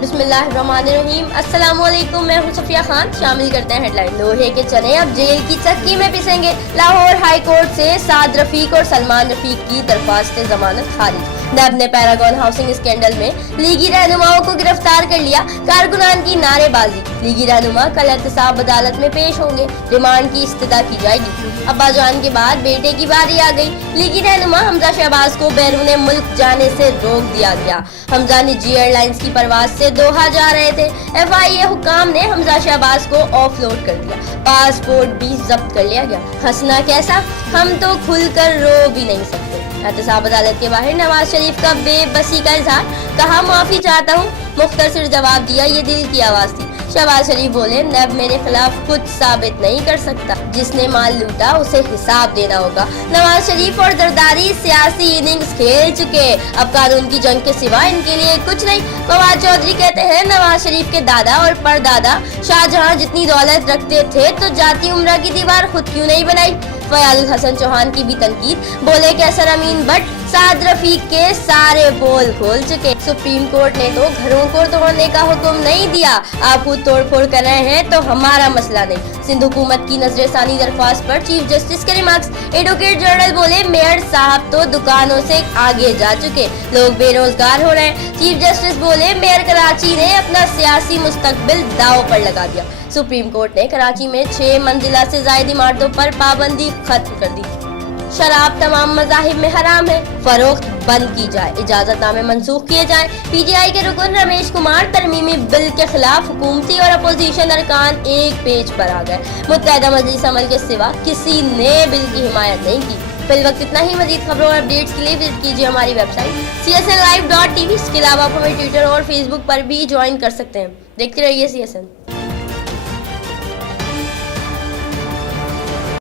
बिस्मिल्लाहिर्रहमानिर्रहीम। अस्सलाम वालेकुम, मैं हूं सफिया खान। शामिल करते हैं हेडलाइन। लोहे के चने अब जेल की चक्की में पिसेंगे। लाहौर हाई कोर्ट से साद रफीक और सलमान रफीक की दरख्वास्त जमानत खारिज। नैब ने पैरागॉन हाउसिंग स्कैंडल में लीगी रहनुमाओं को गिरफ्तार कर लिया। कारकुनान की नारेबाजी। लीगी रहनुमा कल एहतसाब अदालत में पेश होंगे। रिमांड की इस्तदा की जाएगी। अब्बा जान के बाद बेटे की बारी आ गई। लीगी रहनुमा हमजा शहबाज को बैरून मुल्क जाने से रोक दिया गया। हमजा निजी एयरलाइंस की परवाज से दोहा जा रहे थे। FIA हुकाम ने हमजा शहबाज को ऑफलोड कर दिया। पासपोर्ट भी जब्त कर लिया गया। हंसना कैसा, हम तो खुलकर रो भी नहीं सकते। एहतसाब अदालत के बाहर नवाज शरीफ का बेबसी का इजहार। कहा माफी चाहता हूँ, मुख्तसर जवाब दिया ये दिल की आवाज थी। शहबाज शरीफ बोले नैब मेरे खिलाफ कुछ साबित नहीं कर सकता। जिसने माल लूटा उसे हिसाब देना होगा। नवाज शरीफ और जरदारी सियासी इनिंग्स खेल चुके, अब कानून की जंग के सिवा इनके लिए कुछ नहीं। फवाद चौधरी कहते हैं नवाज शरीफ के दादा और परदादा शाहजहां जितनी दौलत रखते थे तो जाती उम्रा की दीवार खुद क्यों नहीं बनाई। फयाल हसन चौहान की भी तनकीद। बोले कैसर अमीन भट्ट साद रफीक के सारे पोल खोल चुके। सुप्रीम कोर्ट ने तो घरों को तोड़ने का हुक्म नहीं दिया। आप खुद तोड़फोड़ कर रहे हैं तो हमारा मसला नहीं। सिंध हुकूमत की नजरसानी दरख्वास्त पर चीफ जस्टिस के रिमार्क्स। एडवोकेट जनरल बोले मेयर साहब तो दुकानों से आगे जा चुके, लोग बेरोजगार हो रहे हैं। चीफ जस्टिस बोले मेयर कराची ने अपना सियासी मुस्तकबिल दांव पर लगा दिया। सुप्रीम कोर्ट ने कराची में 6 मंजिला से ज्यादा इमारतों पर पाबंदी खत्म कर दी। शराब तमाम मज़ाहिब में हराम है, फरोख्त बंद की जाए, इजाजतनामे मंसूख किए जाएं। PTI के रुकन रमेश कुमार तरमीमी बिल के खिलाफ हुकूमती और अपोजिशन अरकान एक पेज पर आ गए। मुत्तहदा मजलिस अमल के सिवा किसी ने बिल की हिमायत नहीं की। फिल वक्त इतना ही। मजीद खबरों और अपडेट्स के लिए विजिट कीजिए हमारी वेबसाइट csnlive.tv। इसके अलावा आप हमें ट्विटर और फेसबुक पर भी ज्वाइन कर सकते हैं। देखते रहिए CSN।